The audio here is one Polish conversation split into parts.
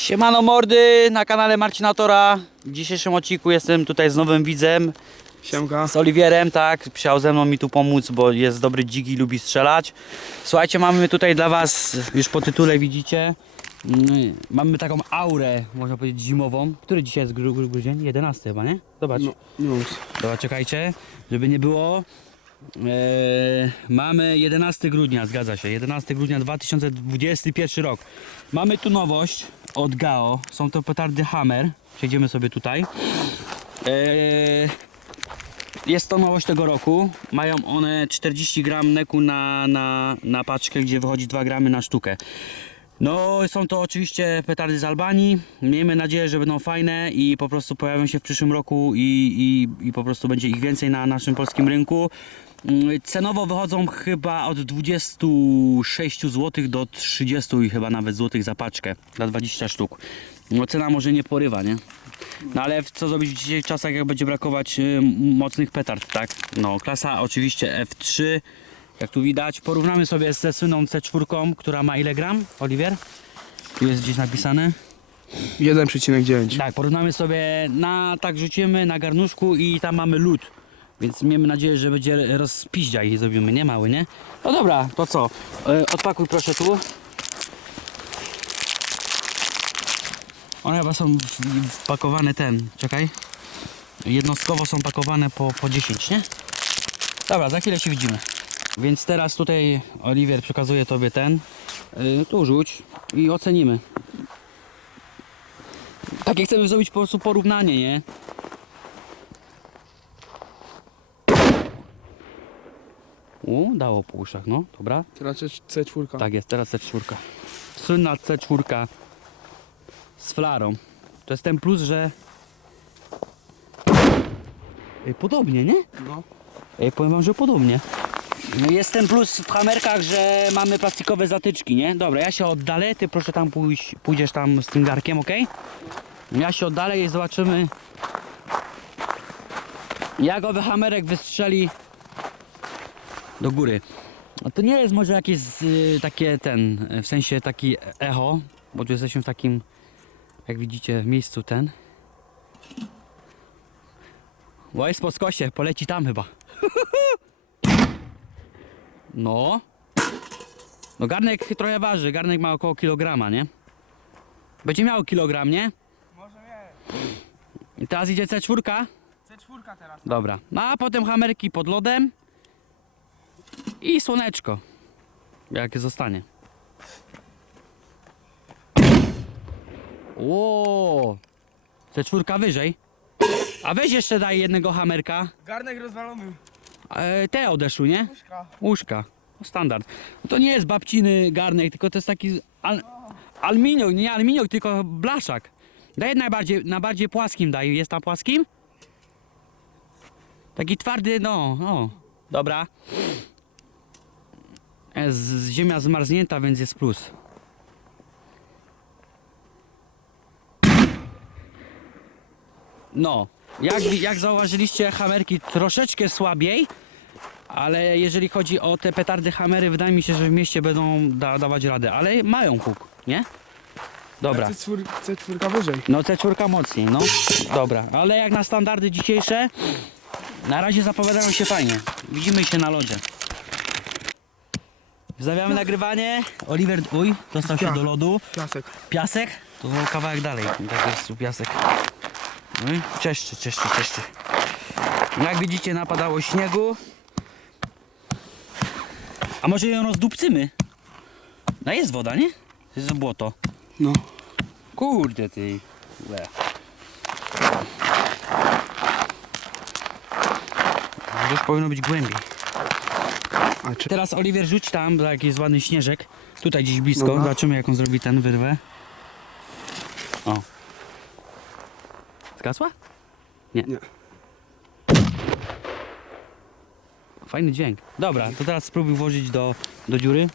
Siemano mordy na kanale Marcinatora. W dzisiejszym odcinku jestem tutaj z nowym widzem, Siemka. z Oliwierem, tak. Chciał ze mną mi tu pomóc, bo jest dobry dzik i lubi strzelać. Słuchajcie, mamy tutaj dla was, już po tytule widzicie, mm, mamy taką aurę, można powiedzieć zimową. Który dzisiaj jest gru, gru, grudzień? 11 chyba, nie? Zobacz. No, już. Dobra, czekajcie, żeby nie było. Eee, mamy 11 grudnia, zgadza się, 11 grudnia 2021 rok. Mamy tu nowość od GAO, są to petardy Hammer. Przejdziemy sobie tutaj. Eee, jest to nowość tego roku. Mają one 40 gram neku na, na, na paczkę, gdzie wychodzi 2 gramy na sztukę. No, są to oczywiście petardy z Albanii. Miejmy nadzieję, że będą fajne i po prostu pojawią się w przyszłym roku i, i, i po prostu będzie ich więcej na naszym polskim rynku. Mm, Cenowo wychodzą chyba od 26 zł do 30 i chyba nawet złotych za paczkę dla 20 sztuk. No cena może nie porywa, nie? No ale co zrobić w dzisiejszych czasach, jak będzie brakować y, mocnych petard, tak? No, klasa oczywiście F3, jak tu widać. Porównamy sobie ze słynną C4, która ma ile gram, Oliwier? Tu jest gdzieś napisane. 1,9. Tak, porównamy sobie na, tak rzucimy na garnuszku i tam mamy lód. Więc miejmy nadzieję, że będzie rozpiździa i zrobimy, nie mały, nie? No dobra, to co? E, odpakuj proszę tu. One chyba są wpakowane ten, czekaj. Jednostkowo są pakowane po, po 10, nie? Dobra, za chwilę się widzimy. Więc teraz tutaj Oliwier przekazuje tobie ten. Y, tu rzuć i ocenimy. Takie chcemy zrobić po prostu porównanie, nie? U, dało po uszach, no, dobra. Teraz C4. Tak jest, teraz C4. Słynna C4 z flarą. To jest ten plus, że... Ej, podobnie, nie? No. Ej, powiem wam, że podobnie. No Jest ten plus w hamerkach, że mamy plastikowe zatyczki, nie? Dobra, ja się oddalę, ty proszę tam pójść, pójdziesz tam z tym garkiem, ok? Ja się oddalę i zobaczymy jak owy hamerek wystrzeli do góry. No to nie jest może jakieś y, takie ten, w sensie taki echo, bo tu jesteśmy w takim, jak widzicie, miejscu ten. Bo jest po skosie, poleci tam chyba. No. No garnek trochę waży, garnek ma około kilograma, nie? Będzie miał kilogram, nie? Może nie. I teraz idzie C4. C4 teraz. Dobra. No a potem hamerki pod lodem. I słoneczko. Jakie zostanie. Ło! C4 wyżej. A weź jeszcze daj jednego hamerka. Garnek rozwalony. E, te odeszły, nie? Łóżka. No standard. No to nie jest babciny garnek, tylko to jest taki al, aluminium, nie aluminium, tylko blaszak. Daj najbardziej, na bardziej płaskim daj. Jest na płaskim? Taki twardy, no, no. Dobra. Jest ziemia zmarznięta, więc jest plus. No, jak, jak zauważyliście, hamerki troszeczkę słabiej, ale jeżeli chodzi o te petardy hamery, wydaje mi się, że w mieście będą da, dawać radę, ale mają huk, nie? Dobra. C4, C4 wyżej. No C4 mocniej, no. Dobra, ale jak na standardy dzisiejsze, na razie zapowiadają się fajnie. Widzimy się na lodzie. Wznawiamy nagrywanie. Oliver, uj, dostał się do lodu. Piasek. Piasek? To kawałek dalej. Tak jest tu piasek. Czeszczy, czeszczy, czeszczy. Jak widzicie napadało śniegu. A może ją rozdupcymy? No jest woda, nie? To jest błoto. No. Kurde ty. Le. Już powinno być głębiej. A czy... Teraz Oliwier rzuć tam, jak jest ładny śnieżek. Tutaj gdzieś blisko. Dobra. Zobaczymy jak on zrobi ten wyrwę. O. Zgasła? Nie. Nie. Fajny dźwięk. Dobra, to teraz spróbuj włożyć do, do dziury.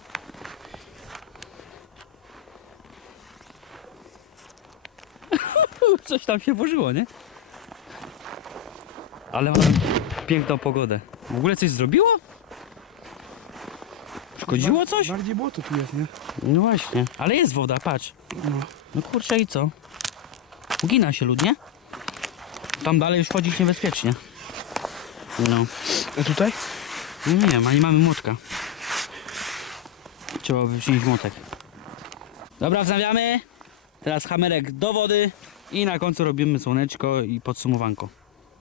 Coś tam się włożyło, nie? Ale mamy piękną pogodę. W ogóle coś zrobiło? Szkodziło coś? Bardziej błoto tu jest, nie? No właśnie. Ale jest woda, patrz. No. No kurczę i co? Ugina się lud, nie? Tam dalej już wchodzić niebezpiecznie. No. A tutaj? No nie wiem, a nie mamy młotka. Trzeba by przynieść młotek. Dobra, wznawiamy. Teraz hamerek do wody i na końcu robimy słoneczko i podsumowanko.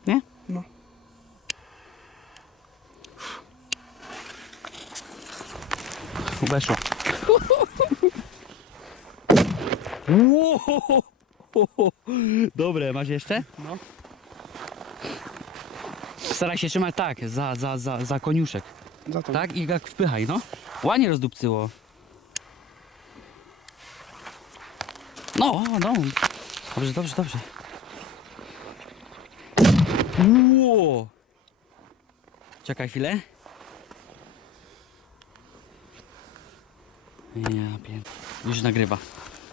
Nie? No. Weszło. Ło! Dobre, masz jeszcze? No. Staraj się trzymać tak, za, za, za, za koniuszek. Za to. Tak i jak wpychaj, no. Ładnie rozdupcyło. No, no. Dobrze, dobrze, dobrze. Ło! Czekaj chwilę. Ja pier... Już nagrywa.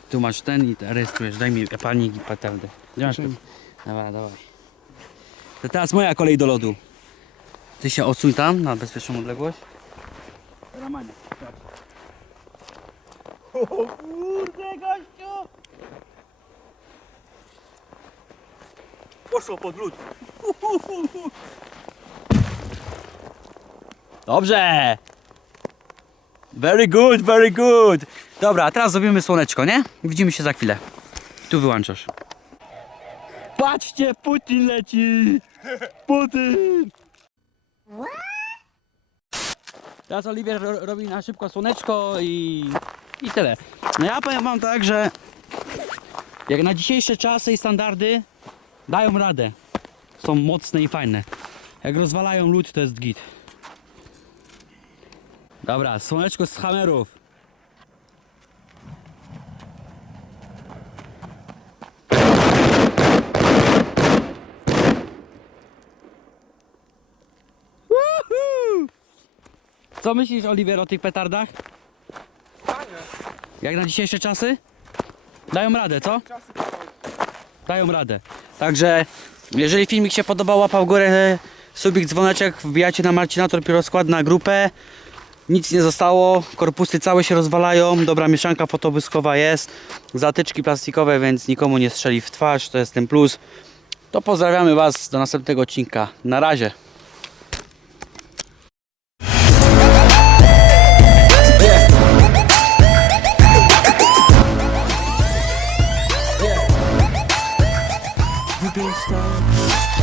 Tu masz ten i rejestrujesz. Daj mi panik i petardę. Gdzie masz? Dawaj. To teraz moja kolej do lodu. Ty się odsuń tam na bezpieczną odległość. Ramania. O kurde gościu! Poszło pod lód. Dobrze! Very good, very good! Dobra, a teraz zrobimy słoneczko, nie? Widzimy się za chwilę. Tu wyłączasz. Patrzcie, Putin leci! Putin! Teraz Oliwier ro- robi na szybko słoneczko i, i tyle. No ja powiem wam tak, że jak na dzisiejsze czasy i standardy dają radę. Są mocne i fajne. Jak rozwalają lód, to jest git. Dobra, słoneczko z hamerów. Co myślisz, Oliwier, o tych petardach? Fajnie. Jak na dzisiejsze czasy? Dają radę, co? Dają radę. Także, jeżeli filmik się podobał, łapał w górę, subik, dzwoneczek, wbijacie na Marcinator rozkład na grupę. Nic nie zostało, korpusy całe się rozwalają, dobra mieszanka fotobłyskowa jest, zatyczki plastikowe, więc nikomu nie strzeli w twarz, to jest ten plus. To pozdrawiamy Was do następnego odcinka. Na razie. stars.